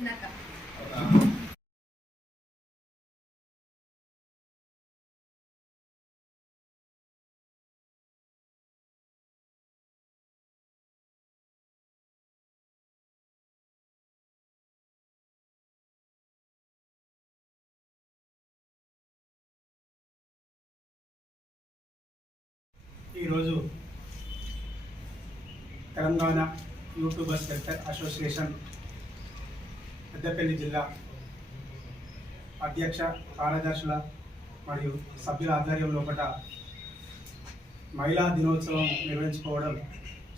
చిన్నక్క ఈరోజు Telangana YouTubers welfare association Peddapalli జిల్లా అధ్యక్ష కార్యదర్శుల మరియు సభ్యుల ఆధ్వర్యంలో ఒకట మహిళా దినోత్సవం నిర్వహించుకోవడం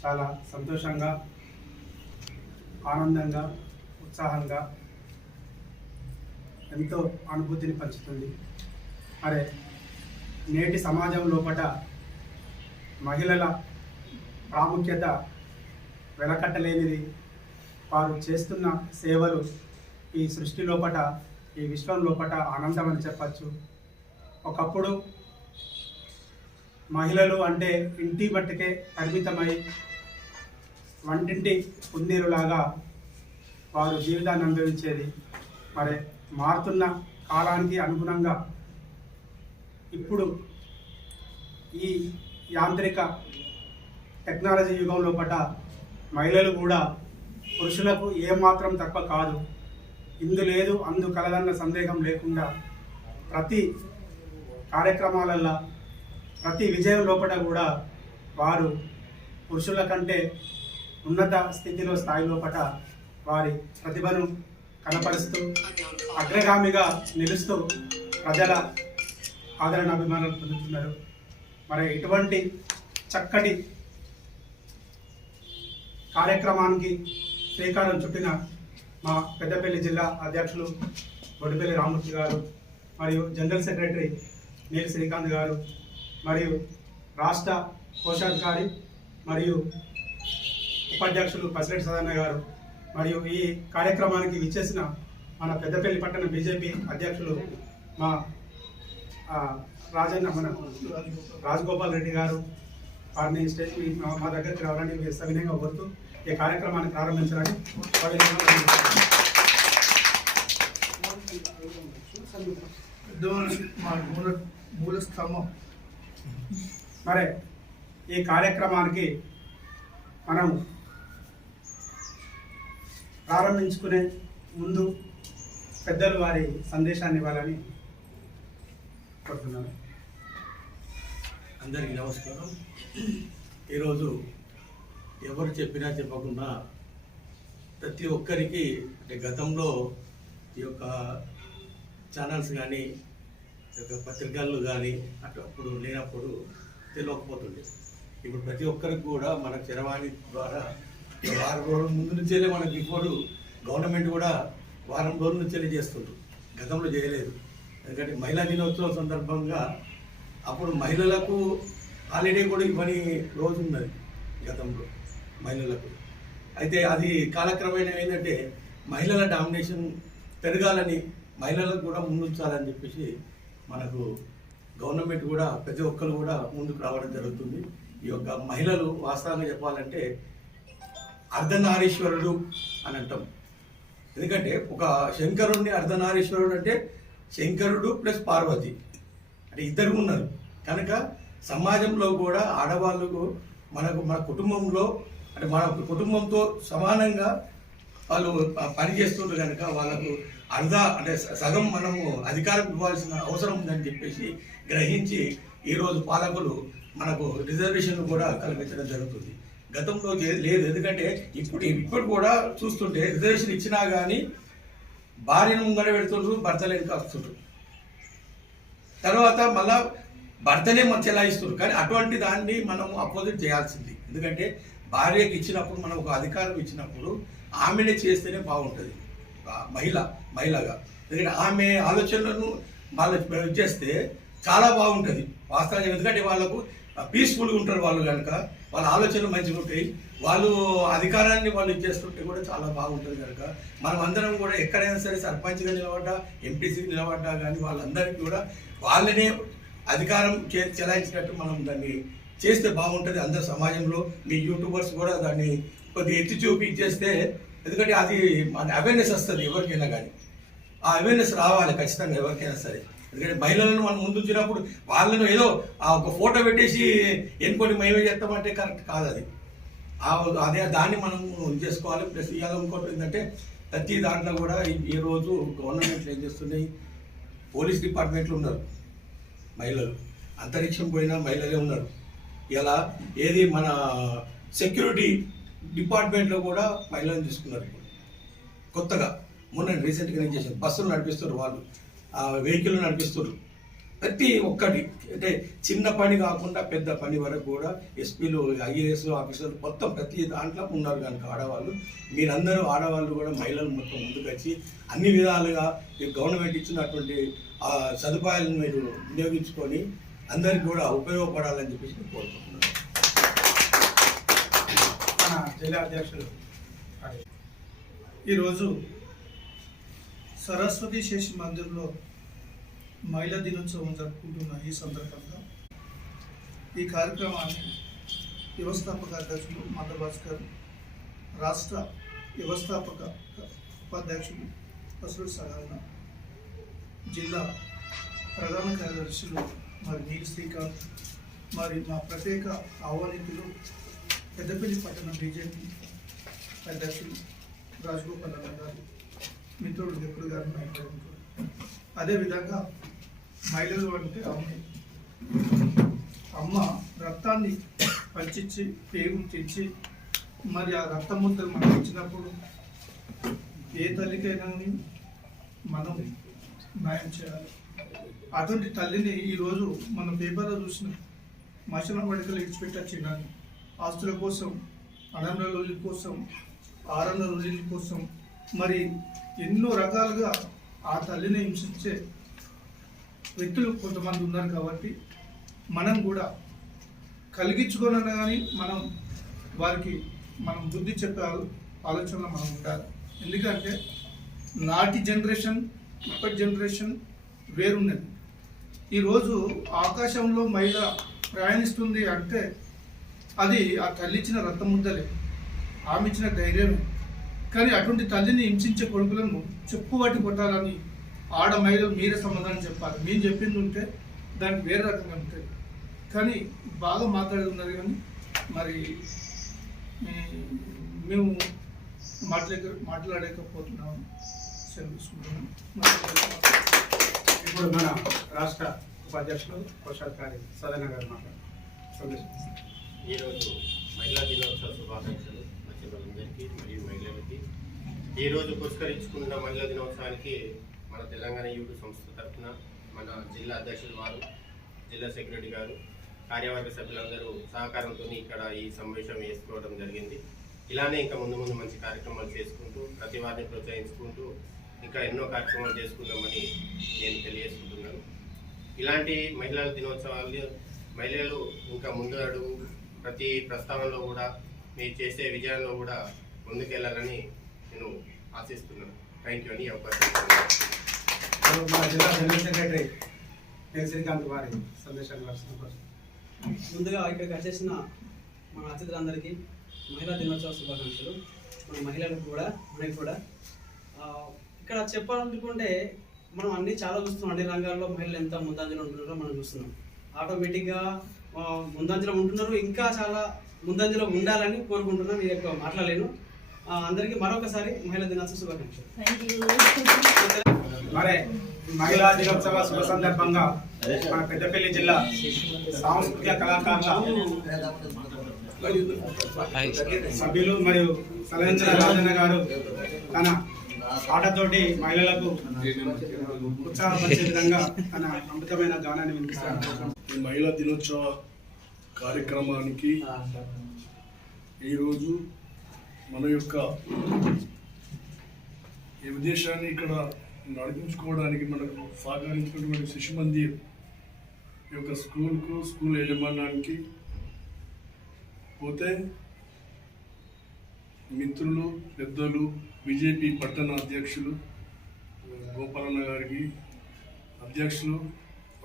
చాలా సంతోషంగా ఆనందంగా ఉత్సాహంగా ఎంతో అనుభూతిని పంచుతుంది. అరే నేటి సమాజం లోపట మహిళల ప్రాముఖ్యత వెలకట్టలేనిది వారు చేస్తున్న సేవలు ఈ సృష్టి లోపట ఈ విశ్వం లోపట ఆనందం అని చెప్పచ్చు. ఒకప్పుడు మహిళలు అంటే ఇంటి మట్టుకే పరిమితమై వంటింటి కుందీరులాగా వారు జీవితాన్ని అనుభవించేది. మరి మారుతున్న కాలానికి అనుగుణంగా ఇప్పుడు ఈ యాంత్రిక టెక్నాలజీ యుగంలో పట మహిళలు కూడా పురుషులకు ఏమాత్రం తక్కువ కాదు. ఇందు లేదు అందు కలదన్న సందేహం లేకుండా ప్రతి కార్యక్రమాలల్లో ప్రతి విజయం లోపల కూడా వారు పురుషుల కంటే ఉన్నత స్థితిలో స్థాయి లోపల వారి ప్రతిభను కనపరుస్తూ అగ్రగామిగా నిలుస్తూ ప్రజల ఆదరణ అభిమానాలు పొందుతున్నారు. మరి ఇటువంటి చక్కటి కార్యక్రమానికి శ్రీకారం చుట్టిన మా పెద్దపల్లి జిల్లా అధ్యక్షులు బొడ్డుపల్లి రామూర్తి గారు మరియు జనరల్ సెక్రటరీ నీల్ శ్రీకాంత్ గారు మరియు రాష్ట్ర కోశాధికారి మరియు ఉపాధ్యక్షులు పసిరెడ్డి సదన్న గారు మరియు ఈ కార్యక్రమానికి విచ్చేసిన మన పెద్దపల్లి పట్టణ బీజేపీ అధ్యక్షులు మా రాజన్న మన రాజగోపాల్ రెడ్డి గారు వారిని స్టేజ్ మా దగ్గరికి రావాలని సవినయంగా కోరుతూ ఈ కార్యక్రమాన్ని ప్రారంభించాలని మూల మూల స్తంభం మరి ఈ కార్యక్రమానికి మనం ప్రారంభించుకునే ముందు పెద్దలు వారి సందేశాన్ని ఇవ్వాలని కోరుతున్నాను. అందరికీ నమస్కారం. ఈరోజు ఎవరు చెప్పినా చెప్పకుండా ప్రతి ఒక్కరికి అంటే గతంలో ఈ యొక్క ఛానల్స్ కానీ ఈ యొక్క పత్రికలు కానీ అటు అప్పుడు లేనప్పుడు తెలియకపోతుండే ఇప్పుడు ప్రతి ఒక్కరికి కూడా మన చరవాణి ద్వారా వారం రోజుల ముందు నుంచే మనకి ఇప్పుడు గవర్నమెంట్ కూడా వారం రోజుల నుంచే చేస్తుంది గతంలో చేయలేదు. ఎందుకంటే మహిళా దినోత్సవం సందర్భంగా అప్పుడు మహిళలకు హాలిడే కూడా ఇవ్వని రోజు ఉన్నది గతంలో. మహిళలకు. అయితే అది కాలక్రమేణా ఏంటంటే మహిళల డామినేషన్ పెరగాలని మహిళలకు కూడా ముందుంచాలని చెప్పేసి మనకు గవర్నమెంట్ కూడా ప్రతి ఒక్కరు కూడా ముందుకు రావడం జరుగుతుంది. ఈ యొక్క మహిళలు వాస్తవంగా చెప్పాలంటే అర్ధనారీశ్వరుడు అని అంటాం. ఎందుకంటే ఒక శంకరుణ్ణి అర్ధనారీశ్వరుడు అంటే శంకరుడు ప్లస్ పార్వతి. అంటే ఇద్దరు ఉన్నారు. కనుక సమాజంలో కూడా ఆడవాళ్ళకు మనకు మన కుటుంబంలో అంటే మన కుటుంబంతో సమానంగా వాళ్ళు పని చేస్తుండ్రు కనుక వాళ్ళకు అర్ధ అంటే సగం మనము అధికారం ఇవ్వాల్సిన అవసరం ఉందని చెప్పేసి గ్రహించి ఈరోజు పాలకులు మనకు రిజర్వేషన్ కూడా కల్పించడం జరుగుతుంది. గతంలో లేదు. ఎందుకంటే ఇప్పుడు ఇప్పుడు కూడా చూస్తుంటే రిజర్వేషన్ ఇచ్చినా కానీ భార్యను ముంగడ పెడుతుండ్రు భర్తలు వెనుక వస్తుండ్రు. తర్వాత మళ్ళా భర్తనే మనం చెలాయిస్తుండ్రు కానీ అటువంటి దాన్ని మనం అపోజిట్ చేయాల్సింది. ఎందుకంటే భార్యకి ఇచ్చినప్పుడు మనం ఒక అధికారం ఇచ్చినప్పుడు ఆమెనే చేస్తేనే బాగుంటుంది. మహిళ మహిళగా. ఎందుకంటే ఆమె ఆలోచనలను వాళ్ళు చేస్తే చాలా బాగుంటుంది. వాస్తవంగా ఎందుకంటే వాళ్ళకు పీస్ఫుల్గా ఉంటారు వాళ్ళు కనుక వాళ్ళ ఆలోచనలు మంచిగా ఉంటాయి. వాళ్ళు అధికారాన్ని వాళ్ళు ఇచ్చేస్తుంటే కూడా చాలా బాగుంటుంది కనుక మనం అందరం కూడా ఎక్కడైనా సరే సర్పంచ్గా నిలబడ్డా ఎంపీసీకి నిలబడ్డా కానీ వాళ్ళందరికీ కూడా వాళ్ళనే అధికారం చే చెలాయించినట్టు మనం దాన్ని చేస్తే బాగుంటుంది అందరు సమాజంలో. మీ యూట్యూబర్స్ కూడా దాన్ని కొద్దిగా ఎత్తి చూపి చేస్తే ఎందుకంటే అది మన అవేర్నెస్ వస్తుంది ఎవరికైనా కానీ. ఆ అవేర్నెస్ రావాలి ఖచ్చితంగా ఎవరికైనా సరే. ఎందుకంటే మహిళలను మనం ముందు ఉంచినప్పుడు వాళ్ళను ఏదో ఆ ఒక ఫోటో పెట్టేసి ఎన్నుకొని మేమే చేస్తామంటే కరెక్ట్ కాదు అది. అదే దాన్ని మనం చేసుకోవాలి. ప్లస్ ఇవాళ ఇంకోటి ఏంటంటే ప్రతి దాంట్లో కూడా ఈ- ఈ రోజు గవర్నమెంట్లు ఏం చేస్తున్నాయి? పోలీస్ డిపార్ట్మెంట్లు ఉన్నారు మహిళలు. అంతరిక్షం పోయినా మహిళలే ఉన్నారు. ఎలా ఏది మన సెక్యూరిటీ డిపార్ట్మెంట్లో కూడా మహిళలను తీసుకున్నారు ఇప్పుడు. కొత్తగా. మొన్న రీసెంట్గా నేను చేశాను బస్సులు నడిపిస్తారు వాళ్ళు. ఆ వెహికల్ నడిపిస్తారు ప్రతి ఒక్కటి. అంటే చిన్న పని కాకుండా పెద్ద పని వరకు కూడా ఎస్పీలు ఐఏఎస్ ఆఫీసర్లు మొత్తం ప్రతి దాంట్లో ఉన్నారు కనుక ఆడవాళ్ళు. మీరందరూ ఆడవాళ్ళు కూడా మహిళలు మొత్తం ముందుకొచ్చి అన్ని విధాలుగా గవర్నమెంట్ ఇచ్చినటువంటి సదుపాయాలను మీరు వినియోగించుకొని అందరికి కూడా ఉపయోగపడాలని చెప్పేసి నేను కోరుకుంటున్నాను. మన జిల్లా అధ్యక్షులు ఈరోజు సరస్వతి శేషి మందిర్లో మహిళా దినోత్సవం జరుపుకుంటున్న ఈ సందర్భంగా ఈ కార్యక్రమాన్ని వ్యవస్థాపక అధ్యక్షులు మల్ల భాస్కర్ రాష్ట్ర వ్యవస్థాపక ఉపాధ్యక్షులు పసుడు సహాన జిల్లా ప్రధాన కార్యదర్శులు మరి నీల్ శ్రీకాంత్ మరి మా ప్రత్యేక ఆహ్వానితులు పెద్దపల్లి పట్టణం బీజేపీ అధ్యక్షులు రాజగోపాల్ అన్న గారు మిత్రుడు ఎప్పుడు గారు మాట్లాడుకుంటారు అదేవిధంగా మహిళలు అంటే అమ్మ. అమ్మ రక్తాన్ని పంచిచ్చి పేగు తెచ్చి మరి ఆ రక్తం ముద్దలు మనకు ఇచ్చినప్పుడు ఏ తల్లికైనా మనం న్యాయం చేయాలి. అటువంటి తల్లిని ఈరోజు మన పేపర్లో చూసిన మసిన పడికలు ఇడిచిపెట్టచ్చిందని ఆస్తుల కోసం అనంద రోజుల కోసం ఆరంద రోజుల కోసం మరి ఎన్నో రకాలుగా ఆ తల్లిని హింసించే వ్యక్తులు కొంతమంది ఉన్నారు కాబట్టి మనం కూడా కలిగించుకోనన్నా కానీ మనం వారికి మనం బుద్ధి చెప్పే ఆలోచనలో మనం ఉండాలి. ఎందుకంటే నాటి జనరేషన్ ఇప్పటి జనరేషన్ వేరున్నది. ఈరోజు ఆకాశంలో మహిళ ప్రయాణిస్తుంది అంటే అది ఆ తల్లిచ్చిన రక్తముద్దలే. ఆమె ఇచ్చిన ధైర్యమే. కానీ అటువంటి తల్లిని హింసించే కొడుకులను చెప్పుబట్టి కొట్టాలని ఆడ మహిళలు మీరే సమాధానం చెప్పాలి. మేము చెప్పింది ఉంటే దానికి వేరే రకంగా ఉంటుంది కానీ బాగా మాట్లాడుతున్నారు కానీ మరి మేము మాట్లాడక మాట్లాడలేకపోతున్నాము సెలవు తీసుకుంటున్నాం. ఇప్పుడు మన రాష్ట్ర ఉపాధ్యక్షులు కోశాధికారి సదన గారు మాట్లాడారు ఈరోజు మహిళా దినోత్సవ శుభాకాంక్షలు ప్రజలందరికీ మరియు మహిళలకి. ఈరోజు పురస్కరించుకున్న మహిళా దినోత్సవానికి మన తెలంగాణ యూడు సంస్థ తరఫున మన జిల్లా అధ్యక్షులు వారు జిల్లా సెక్రటరీ గారు కార్యవర్గ సభ్యులందరూ సహకారంతో ఇక్కడ ఈ సమావేశం వేసుకోవడం జరిగింది. ఇలానే ఇంకా ముందు ముందు మంచి కార్యక్రమాలు చేసుకుంటూ ప్రతి వారిని ప్రోత్సహించుకుంటూ ఇంకా ఎన్నో కార్యక్రమాలు చేసుకుందామని నేను తెలియజేసుకుంటున్నాను. ఇలాంటి మహిళల దినోత్సవాలు మహిళలు ఇంకా ముందు అడుగు ప్రతి ప్రస్తావనలో కూడా మీరు చేసే విజయంలో కూడా ముందుకెళ్ళాలని నేను ఆశిస్తున్నాను. థ్యాంక్ యూ అని అవకాశం మన జిల్లా జనరల్ సెక్రటరీ నేను శ్రీకాంత్ వారి సందేశాన్ని ముందుగా ఇక్కడికి వచ్చేసిన మన అతిథులందరికీ మహిళా దినోత్సవ శుభాకాంక్షలు. మన మహిళలకు కూడా మనకి కూడా ఆ, ఇక్కడ చెప్పాలనుకుంటే మనం అన్ని చాలా చూస్తున్నాం. అన్ని రంగాల్లో మహిళలు ఎంత ముందంజలో ఉంటున్నారో మనం చూస్తున్నాం. ఆటోమేటిక్గా ముందంజలో ఉంటున్నారు. ఇంకా చాలా ముందంజలో ఉండాలని కోరుకుంటున్నాను నేను ఎక్కువ మాట్లాడలేను. ఆ, అందరికీ మరొకసారి మహిళా దినోత్సవ శుభాకాంక్షలు. మరి మహిళా దినోత్సవ శుభ సందర్భంగా మన పెద్దపల్లి జిల్లా సాంస్కృతిక కళాకారుల సభ్యులు మరియు సలహంచల రాజన్న గారు తన ఆటతోటి మహిళలకు ఉత్సాహపరిచే విధంగా తన అమృతమైన గానాన్ని వినిపిస్తారు ఈ మహిళా దినోత్సవ కార్యక్రమానికి ఈరోజు మన యొక్క ఈ ఉద్దేశాన్ని ఇక్కడ నడిపించుకోవడానికి మనకు సహకరించినటువంటి శిశు మందిర్ ఈ యొక్క స్కూల్కు స్కూల్ యజమానానికి పోతే మిత్రులు పెద్దలు బీజేపీ పట్టణ అధ్యక్షులు గోపాలన్న గారికి అధ్యక్షులు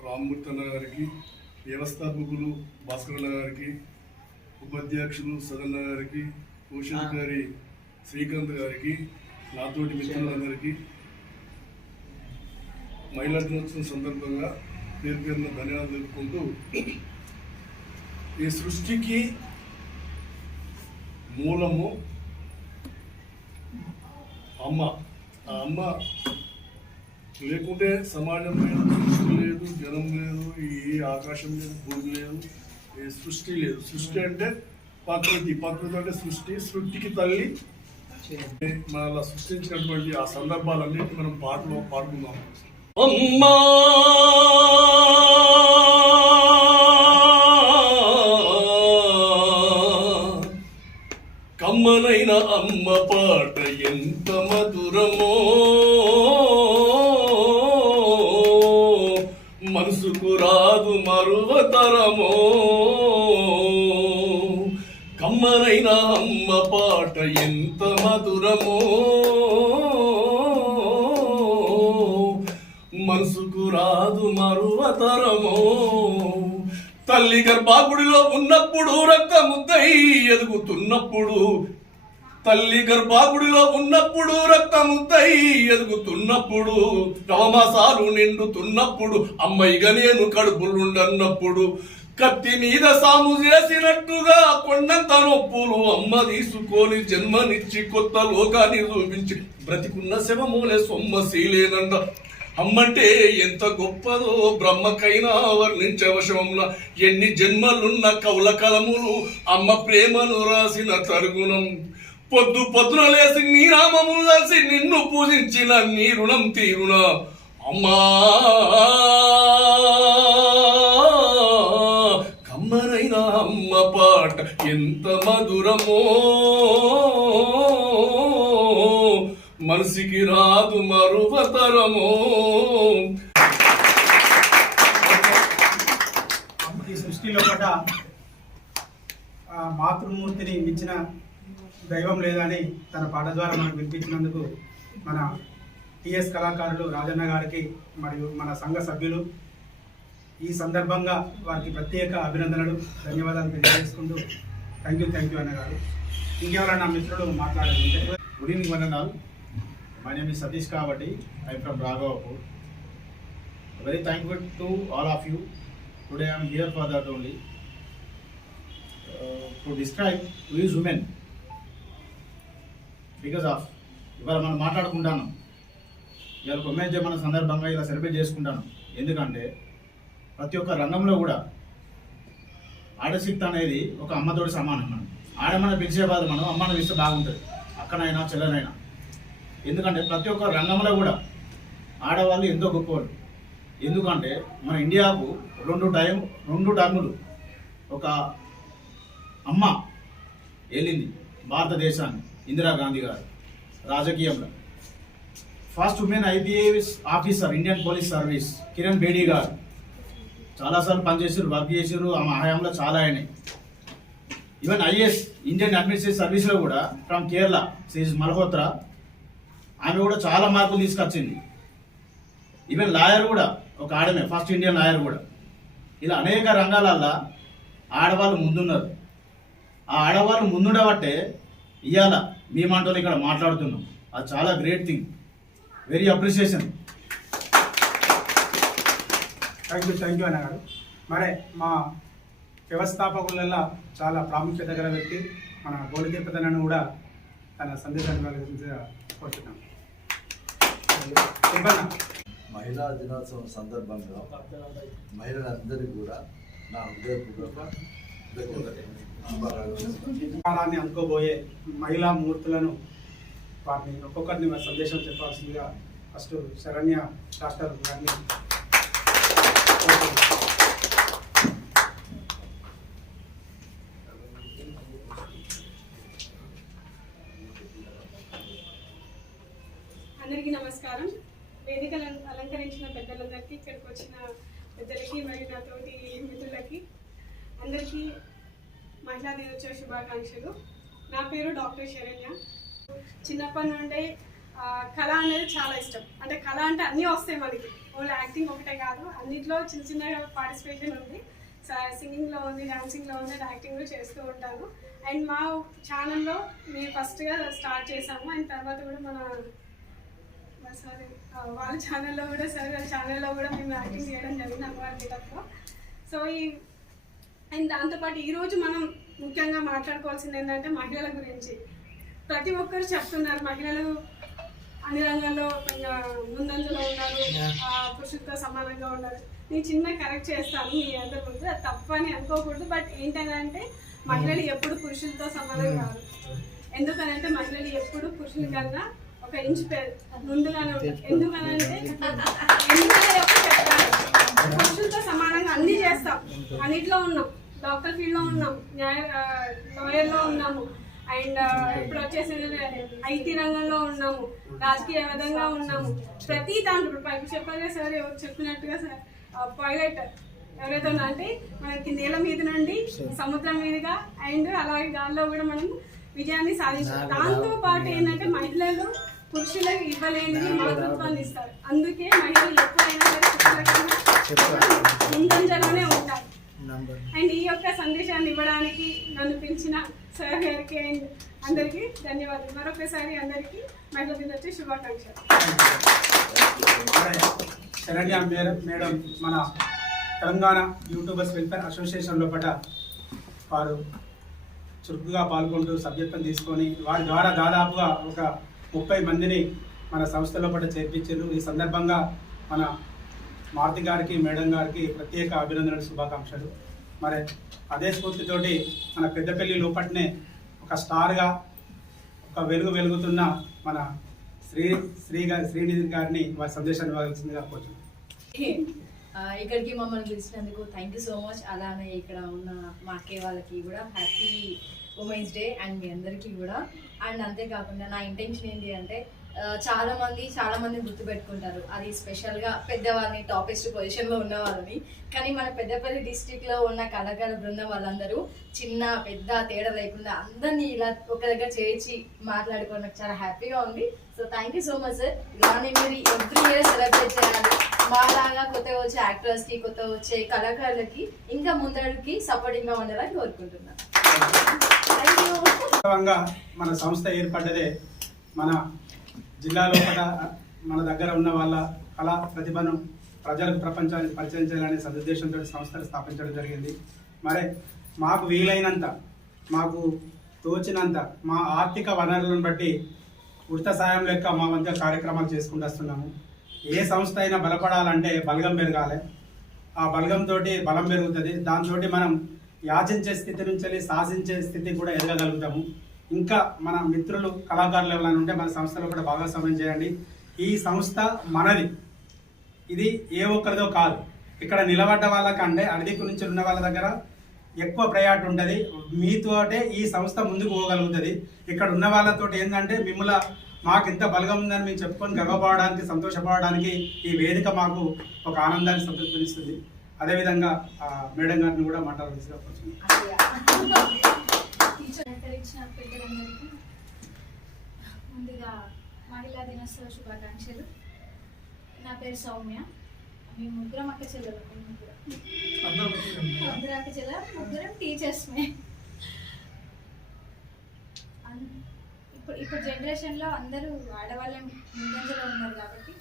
రామ్మూర్తన్న గారికి వ్యవస్థాపకులు భాస్కరన్న గారికి ఉపాధ్యక్షులు సదన్న గారికి కోశాధికారి శ్రీకాంత్ గారికి నాతోటి మిత్రులందరికీ మహిళా దినోత్సవం సందర్భంగా పేరు పేరున ధన్యవాదాలు తెలుపుకుంటూ ఈ సృష్టికి మూలము అమ్మ. ఆ అమ్మ లేకుంటే సమాజం లేదు సృష్టి లేదు జనం లేదు ఈ ఆకాశం లేదు భూమి లేదు ఏ సృష్టి లేదు. సృష్టి అంటే ప్రకృతి. ప్రకృతి అంటే సృష్టి. సృష్టికి తల్లి. మన అలా సృష్టించినటువంటి ఆ సందర్భాలన్నింటి మనం పాటలో పాడుకుందాం. అమ్మా! కమ్మనైన అమ్మ పాట మనసుకు రాదు మరువతరమో. కమ్మనైన అమ్మ పాట ఎంత మధురమో. మనసుకు రాదు మరువతరమో. తల్లి గర్భాగుడిలో ఉన్నప్పుడు రక్తముద్దై ఎదుగుతున్నప్పుడు తల్లి గర్భాగుడిలో ఉన్నప్పుడు రక్తముద్దై ఎదుగుతున్నప్పుడు నవమాసాలు నిండుతున్నప్పుడు అమ్మాయిగా నేను కడుపులుండన్నప్పుడు కత్తి మీద సాము చేసినట్టుగా కొండంత నొప్పులు అమ్మ తీసుకొని జన్మనిచ్చి కొత్త లోకాన్ని చూపించి బ్రతికున్న శవమూలే సొమ్మశీలేనంద అమ్మంటే ఎంత గొప్పదో బ్రహ్మకైనా వర్ణించవశమున ఎన్ని జన్మలున్న కవుల కలములు అమ్మ ప్రేమను రాసిన తరుగుణం పొద్దు పొద్దున లేసి నీ నామములు కలిసి నిన్ను పూజించిన నీ రుణం తీరునా. అమ్మా! కమ్మరైన అమ్మ పాట ఎంత మధురమో! మనసికి రాదు మరువతరమో! ఈ సృష్టిలో పడ్డ ఆ మాతృమూర్తిని మించిన దైవం లేదని తన పాట ద్వారా మనకు వినిపించినందుకు మన టిఎస్ కళాకారులు రాజన్న గారికి మరియు మన సంఘ సభ్యులు ఈ సందర్భంగా వారికి ప్రత్యేక అభినందనలు ధన్యవాదాలు తెలియజేసుకుంటూ థ్యాంక్ యూ థ్యాంక్ యూ అన్నగారు. ఇంకెవరైనా మిత్రులు మాట్లాడాలంటే? గుడ్ ఈవినింగ్ వందనాలు. and all. My name is Satish very thank you to all of you to all of here Today that only to describe that only. Uh, women because of ఇవాళ మనం మాట్లాడుకుంటాను. ఇవాళ కొమ్మేజ్ మన సందర్భంగా ఇలా సెలబ్రేట్ చేసుకుంటాను. ఎందుకంటే ప్రతి ఒక్క రంగంలో కూడా ఆడశక్తి అనేది ఒక అమ్మతోటి సమానం మనం. ఆడమని పిలిచే బాధ మనం అమ్మని పిలిస్తే బాగుంటుంది. అక్కనైనా చెల్లనైనా. ఎందుకంటే ప్రతి ఒక్క రంగంలో కూడా ఆడవాళ్ళు ఎంతో గొప్పవాళ్ళు. ఎందుకంటే మన ఇండియాకు రెండు టైం రెండు టర్ములు ఒక అమ్మ వెళ్ళింది భారతదేశాన్ని. ఇందిరాగాంధీ గారు రాజకీయంలో. First women IPS officer Indian police service Kiran Bedi గారు. చాలాసార్లు పనిచేసారు వర్క్ చేసారు ఆమె హయాంలో చాలా అయినాయి. ఈవెన్ ఐఏఎస్ ఇండియన్ అడ్మినిస్ట్రేటివ్ సర్వీస్లో కూడా ఫ్రమ్ కేరళ శ్రీజ్ మల్హోత్రా ఆమె కూడా చాలా మార్కులు తీసుకొచ్చింది. ఈవెన్ లాయర్ కూడా ఒక ఆడమే ఫస్ట్ ఇండియన్ లాయర్ కూడా. ఇలా అనేక రంగాలల్లో ఆడవాళ్ళు ముందున్నారు. ఆ ఆడవాళ్ళు ముందుండబట్టే ఇవాళ మేమంటూ ఇక్కడ మాట్లాడుతున్నాం. అది చాలా great thing very appreciation thank you thank you అన్నగారు మరే మా వ్యవస్థాపకులలో చాలా ప్రాముఖ్యత గల వ్యక్తి మన గోలి తిరుపతిని కూడా తన సందేశాన్ని కోరుతున్నాం మహిళా దినోత్సవం సందర్భంగా మహిళలందరికీ కూడా నా హృదయపూర్వక కాలాన్ని అందుకోబోయే మహిళా మూర్తులను వారిని ఒక్కొక్కరిని వారి సందేశం చెప్పాల్సిందిగా ఫస్ట్ శరణ్య డాక్టర్ గారిని అందరికీ నమస్కారం. వేదికలు అలంకరించిన పెద్దలందరికీ ఇక్కడికి వచ్చిన పెద్దలకి మరియు నాతోటి మిత్రులకి అందరికీ మహిళా దినోత్సవ శుభాకాంక్షలు. నా పేరు డాక్టర్ శరణ్య. చిన్నప్పటి నుండే కళ అనేది చాలా ఇష్టం. అంటే కళ అంటే అన్నీ వస్తాయి మనకి. ఓన్లీ యాక్టింగ్ ఒకటే కాదు అన్నిట్లో చిన్న చిన్న పార్టిసిపేషన్ ఉంది. సింగింగ్లో ఉంది డాన్సింగ్లో ఉంది యాక్టింగ్లో చేస్తూ ఉంటాను. అండ్ మా ఛానల్లో మేము ఫస్ట్గా స్టార్ట్ చేసాము. అండ్ తర్వాత కూడా మన సారీ వాళ్ళ ఛానల్లో కూడా సరే ఛానల్లో కూడా మేము యాక్టింగ్ చేయడం జరిగింది అమ్మవారి గీతలో సో ఈ అండ్ దాంతోపాటు ఈరోజు మనం ముఖ్యంగా మాట్లాడుకోవాల్సింది ఏంటంటే మహిళల గురించి. ప్రతి ఒక్కరు చెప్తున్నారు మహిళలు అన్ని రంగాల్లో ముందంజలో ఉన్నారు పురుషులతో సమానంగా ఉన్నారు. నేను చిన్న కరెక్ట్ చేస్తాను మీ అందరి ముందు. అది తప్పు అని అనుకోకూడదు. బట్ ఏంటంటే మహిళలు ఎప్పుడు పురుషులతో సమానం కాదు. ఎందుకనంటే మహిళలు ఎప్పుడు పురుషుల కన్నా ఒక ఇంచ్ ముందుగానే ఉంటారు. ఎందుకనంటే పురుషులతో సమానంగా అన్ని చేస్తాం. అన్నిట్లో ఉన్నాం. డాక్టర్ ఫీల్డ్లో ఉన్నాం. న్యాయ లాయర్లో ఉన్నాము. అండ్ ఇప్పుడు వచ్చేసి ఐటీ రంగంలో ఉన్నాము. రాజకీయ విధంగా ఉన్నాము. ప్రతి దాంట్లో ఇప్పుడు పైకి చెప్పాలి సార్ ఎవరు చెప్పినట్టుగా సార్ పైలట్ ఎవరైతే ఉన్నా అంటే మనకి నేల మీద నుండి సముద్రం మీదుగా అండ్ అలాగే గాల్లో కూడా మనం విజయాన్ని సాధించాం. దాంతో పాటు ఏంటంటే మహిళలు పురుషులకు ఇవ్వలేనిది మాతృత్వాన్ని ఇస్తారు. అందుకే మహిళలు ఎప్పుడైనా సరే ముందంజలోనే ఉంటారు. అండ్ ఈ యొక్క సందేశాన్ని ఇవ్వడానికి నన్ను పిలిచిన సార్ గారికి అండ్ అందరికీ ధన్యవాదాలు. మరొకసారి అందరికీ మహిళా దినోత్సవ శుభాకాంక్షలు. శరణ్య మేడం మేడం మన తెలంగాణ యూట్యూబర్స్ వెల్ఫేర్ అసోసియేషన్ లోపల వారు చురుకుగా పాల్గొంటూ సభ్యత్వం తీసుకొని వారి ద్వారా దాదాపుగా ఒక ముప్పై మందిని మన సంస్థ లోపల చేర్పించారు. ఈ సందర్భంగా మన మారుతి గారికి మేడం గారికి ప్రత్యేక అభినందనలు శుభాకాంక్షలు. మరి అదే స్ఫూర్తితోటి మన పెద్దపల్లి లోపట్నే ఒక స్టార్గా ఒక వెలుగు వెలుగుతున్న మన శ్రీ శ్రీ గారి శ్రీనిధి గారిని వారి సందేశాన్ని ఇవ్వాల్సిందిగా కోరుతున్నాను ఇక్కడికి మమ్మల్ని పిలిచినందుకు థ్యాంక్ యూ సో మచ్ అలానే ఇక్కడ ఉన్న మా అక్కే వాళ్ళకి కూడా హ్యాపీ ఉమెన్స్ డే అండ్ మీ అందరికీ కూడా. అండ్ అంతేకాకుండా నా ఇంటెన్షన్ ఏంటి అంటే చాలా మంది చాలా మంది గుర్తుపెట్టుకుంటారు. అది స్పెషల్గా పెద్దవాళ్ళని టాపెస్ట్ పొజిషన్లో ఉన్న వాళ్ళని. కానీ మన పెద్దపల్లి డిస్టిక్లో ఉన్న కళాకార బృందం వాళ్ళందరూ చిన్న పెద్ద తేడా లేకుండా అందరినీ ఇలా ఒక దగ్గర చేర్చి మాట్లాడుకోవడం నాకు చాలా హ్యాపీగా ఉంది. So thank you so much sir ఇలానే మీరు ఎవ్రీ ఇయర్ సెలబ్రేట్ చేయాలి. మాలాగా కొత్తగా వచ్చే యాక్టర్స్కి కొత్తగా వచ్చే కళాకారులకి ఇంకా ముందడుకి సపోర్టింగ్గా ఉండాలని కోరుకుంటున్నాను. మన సంస్థ ఏర్పడ్డదే మన జిల్లా లోపల మన దగ్గర ఉన్న వాళ్ళ కళా ప్రతిభను ప్రజలకు ప్రపంచాన్ని పరిచయం చేయాలనే సదుద్దేశంతో సంస్థలు స్థాపించడం జరిగింది. మరి మాకు వీలైనంత మాకు తోచినంత మా ఆర్థిక వనరులను బట్టి ఉచిత సాయం లెక్క మా మధ్య కార్యక్రమాలు చేసుకుంటూ వస్తున్నాము. ఏ సంస్థ అయినా బలపడాలంటే బలగం పెరగాలి. ఆ బలగంతో బలం పెరుగుతుంది. దాంతో మనం యాచించే స్థితి నుంచి వెళ్ళి శాసించే స్థితి కూడా ఎదగగలుగుతాము. ఇంకా మన మిత్రులు కళాకారులు ఎవరైనా ఉంటే మన సంస్థలో కూడా భాగస్వామ్యం చేయండి. ఈ సంస్థ మనది. ఇది ఏ ఒక్కరిదో కాదు. ఇక్కడ నిలబడ్డ వాళ్ళకంటే అడిదికు నుంచి ఉన్న వాళ్ళ దగ్గర ఎక్కువ ప్రయారిటీ ఉంటుంది. మీతోటే ఈ సంస్థ ముందుకు పోగలుగుతుంది. ఇక్కడ ఉన్న వాళ్ళతో ఏంటంటే మిమ్మల్ని మాకు ఇంత బలగం ఉందని మేము చెప్పుకొని గర్వపడడానికి సంతోషపడడానికి ఈ వేదిక మాకు ఒక ఆనందాన్ని సంతృప్తినిస్తుంది. అదేవిధంగా మేడం గారిని కూడా మాట్లాడాల్సిందిగా సహకరించిన పెద్దలందరికీ ముందుగా మహిళా దినోత్సవ శుభాకాంక్షలు. నా పేరు సౌమ్య. మేము ముగ్గురం అక్క చెల్లెలు ముగ్గురం. అక్క చెల్లెలు ముగ్గురం టీచర్స్ మే. అన్- ఇప్పుడు ఇప్పుడు జనరేషన్లో అందరూ ఆడవాళ్ళని ముందంజలో ఉన్నారు కాబట్టి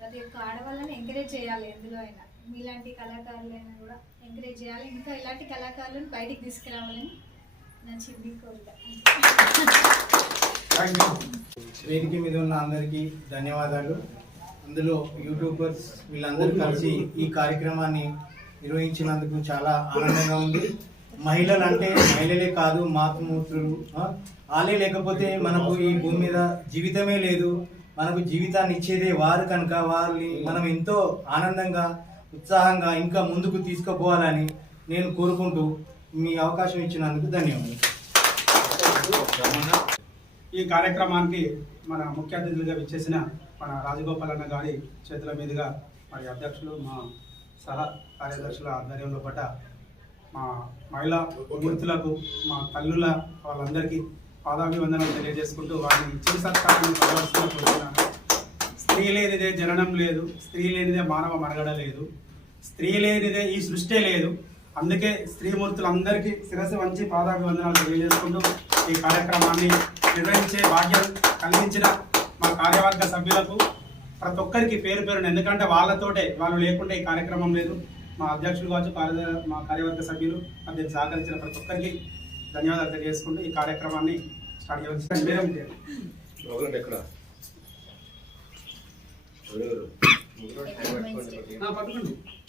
ప్రతి ఒక్క ఆడవాళ్ళని ఎంకరేజ్ చేయాలి ఎందులో అయినా. మీలాంటి కళాకారులైనా కూడా ఎంకరేజ్ చేయాలి. ఇంకా ఇలాంటి కళాకారులను బయటికి తీసుకురావాలని వేదిక మీద ఉన్న అందరికీ ధన్యవాదాలు. అందులో యూట్యూబర్స్ వీళ్ళందరూ కలిసి ఈ కార్యక్రమాన్ని నిర్వహించినందుకు చాలా ఆనందంగా ఉంది. మహిళలు అంటే మహిళలే కాదు మాతృమూర్తులు వాళ్ళే లేకపోతే మనకు ఈ భూమి మీద జీవితమే లేదు. మనకు జీవితాన్ని ఇచ్చేదే వారు కనుక వారిని మనం ఎంతో ఆనందంగా ఉత్సాహంగా ఇంకా ముందుకు తీసుకుపోవాలని నేను కోరుకుంటూ మీ అవకాశం ఇచ్చినందుకు ధన్యవాదాలు. ఈ కార్యక్రమానికి మన ముఖ్య అతిథులుగా విచ్చేసిన మన రాజగోపాల్ అన్న గారి చేతుల మీదుగా మరి అధ్యక్షులు మా సహ కార్యదర్శుల ఆధ్వర్యంలో పట్ల మా మహిళా మూర్తులకు మా తల్లుల వాళ్ళందరికీ పాదాభివందనం తెలియజేసుకుంటూ వారిని ఇచ్చిన సత్కారాన్ని పొందవలసిందిగా స్త్రీ లేనిదే జననం లేదు స్త్రీ లేనిదే మానవ మరగడ లేదు స్త్రీ లేనిదే ఈ సృష్టి లేదు. అందుకే స్త్రీమూర్తులందరికీ శిరస్సు వంచి పాదాభివందనాలు తెలియజేసుకుంటూ ఈ కార్యక్రమాన్ని నిర్వహించే భాగ్యం కలిగించిన మా కార్యవర్గ సభ్యులకు ప్రతి ఒక్కరికి పేరు పేరున ఎందుకంటే వాళ్ళతోటే వాళ్ళు లేకుంటే ఈ కార్యక్రమం లేదు. మా అధ్యక్షులు కావచ్చు కార్య మా కార్యవర్గ సభ్యులు అందుకు సహకరించిన ప్రతి ఒక్కరికి ధన్యవాదాలు తెలియజేసుకుంటూ ఈ కార్యక్రమాన్ని స్టార్ట్ చేయవచ్చు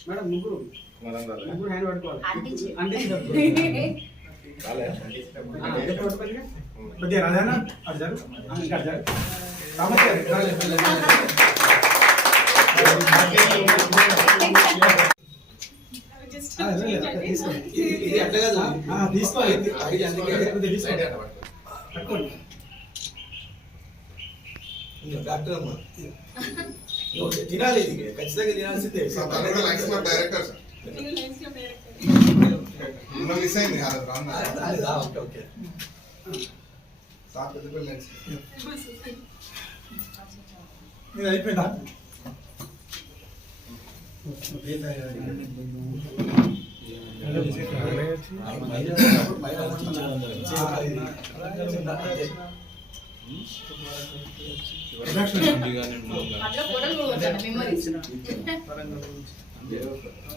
మేడం? ముగ్గురు హ్యాండ్ పట్టుకోండి కొద్దిగా. ఆ, పట్టుకోండి మేడం ముగ్గురు మనందరం. ముగ్గురు హ్యాండ్ పట్టుకోవాలి అంటించి. అంటించి రాలే? ఆ, ఎక్కడ పట్టుకోవాలి? కొద్దిగా రాజానా అటు జరు ఆ, ఇంకా అటు జరు రామచారి జస్ట్ ఆ, లేదు, లేదు, తీసుకోండి. ఇది అట్లా కాదు ఆ, తీసుకోవాలి ఇది అందుకే కొద్దిగా తీసుకోండి. రైట్ అట్లా పట్టుకో. పట్టుకోండి ఇంకా డాక్టర్ అమ్మ ఓకే, తినాలి ఇది ఖచ్చితంగా తినాల్సిందే నేను లైన్స్ పేరు రాలేదా? ఓకే ఓకే అయిపోయిందా మెమరీస్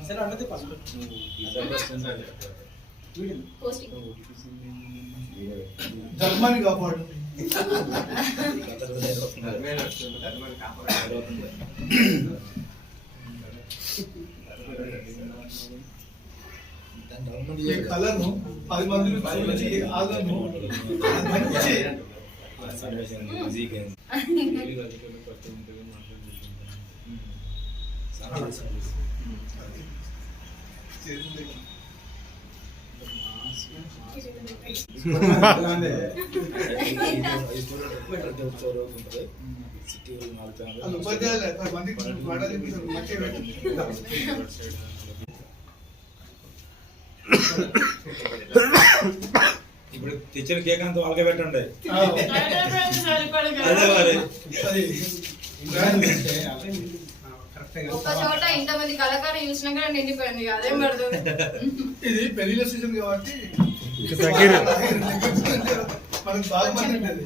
సరే అంటే ఫస్ట్ పోస్టింగ్ ధర్మాన్ని కాపాడు ధర్మాన్ని కాపాడాలి. ఈ కళను పది మందిని చూపించి ఆదరణ మంచి అది ఉపాధ్యాయులే పది మందికి పాఠాలు చెప్తారు మంచిగా పెట్టు. ఇప్పుడు టీచర్ కేక్ అంతా వాళ్ళకే పెట్టండి. అదే మరి. అది ఒక చోట ఇంతమంది కళాకారులు చూసినాక నిండిపోయింది అదేం పడుతుంది ఇది పెళ్ళిళ్ళ సీజన్ కాబట్టి మనకు బాగా మంది ఉండేది.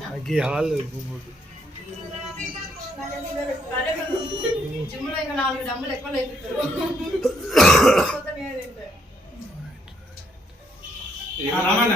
జిమ్లో ఇంకా నాలుగు డబ్బులు ఎక్కువ లేపుతారు. ఆ, రామన్న?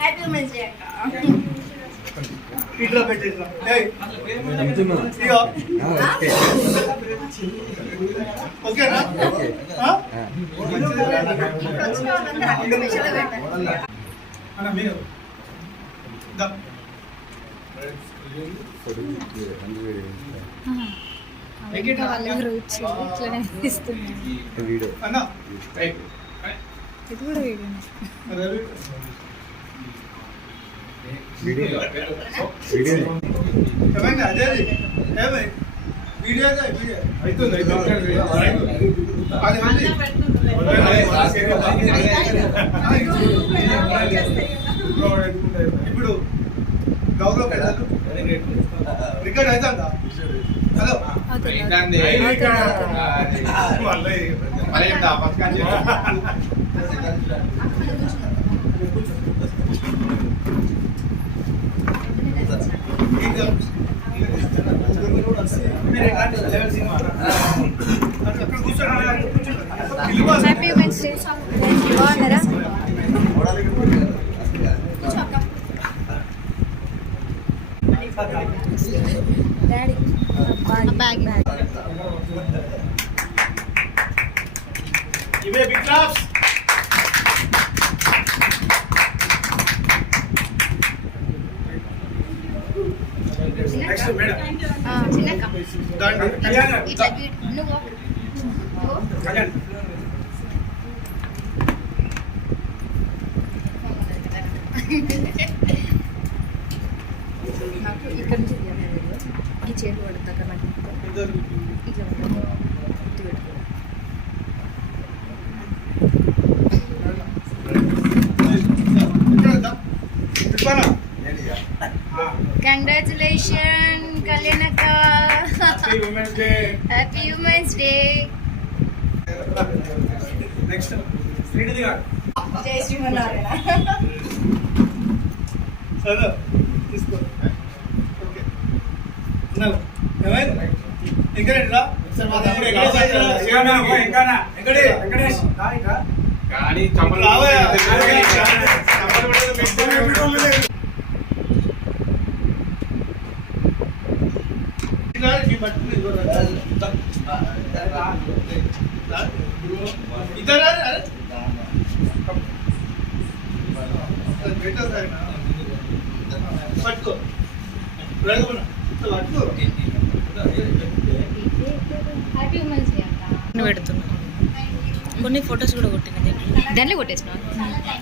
సెకండ్ ఇట్లా పెట్టేసిన ఓకేనా మీరు దా. వాళ్ళెవరు వచ్చారు ఇట్లనే ఇస్తున్నాను అన్న ఇది కూడా వీడియో. వీడియో. ఇప్పుడు గౌరవ రికార్డ్ అవుతుందా? హ్యాపీ ఉమెన్స్ డే బాగున్నారా daddy బ్యాగ్ బ్యాగ్ ఇవే బిగ్ క్లాప్స్ నెక్స్ట్ కళ్యాణ్ ఇట్లా వీ- నువ్వు నువ్వు congratulation women's day happy women's day next జై శ్రీమన్నారాయణ తీసుకో. ఓకే ఏమైంది ఎక్కడ వచ్చాడు? ఇంకానా ఓ, ఇంకానా వెంకటే వెంకటేష్ రా ఇంకా కానీ రావయ్యా. ఇలా నీ పట్టుకుని ఇదిగో రా. రా. ఇద్దరా అరే పట్టుకో పట్టుకో పెడుతున్నా కొన్ని ఫొటోస్ కూడా కొట్టిన దాంట్లో కొట్టేసిన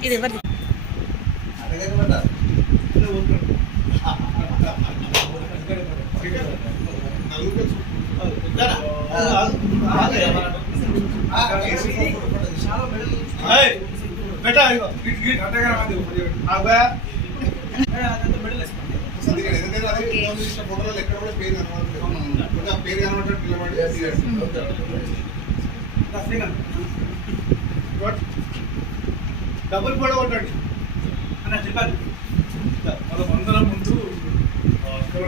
ఇది ఎవరిది బెటా ఇగో గిట్ గిట్ అంతగా రాదు ఆగా శ్రీకాంత్ డబుల్ కూడా కొట్టండి అన్న శ్రీకాంత్ మన వందల ముందు అక్కడ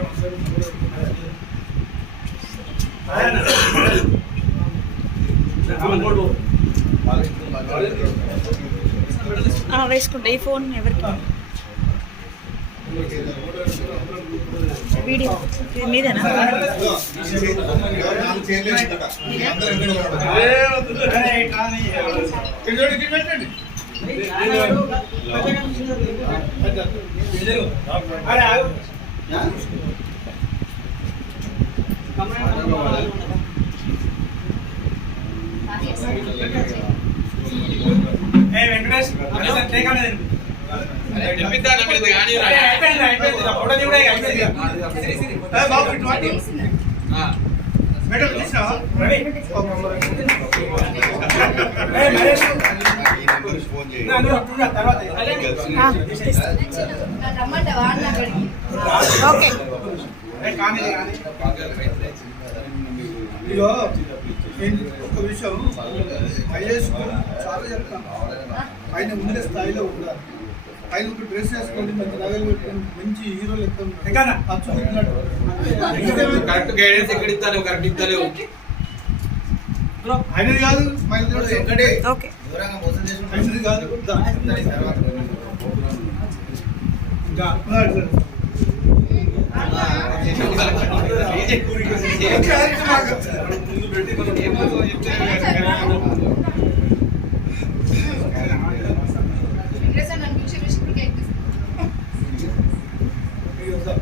వేసుకుంటా. ఈ ఫోన్ ఎవరికి? వీడియో. ఇది మీదేనా? పెట్టండి అరే ఆగు. ఏ వెంకటేష్ కనీసం టేక్ అనేది మేడం తీసినావా? నేను ఒక విషయం చాలా చెప్తాను ఆయన ఉండే స్థాయిలో ఉండాలి. ఆయన ఒక డ్రెస్ వేసుకోండి మంచి నగలు పెట్టుకొని మంచి హీరో లెక్క ఇంకానా? అచ్చుకుంటున్నాడు. కరెక్ట్ గైడెన్స్ ఎక్కడ ఇస్తాను కరెక్ట్ ఇస్తలేవు ఆయనది కాదు మా ఇద్దరు ఓకే. ఆయనది కాదు దా. ఇంకా నన్ను చూసి చూసి ఇప్పుడు కేక్ తీసుకుంటా. ఇగో సార్.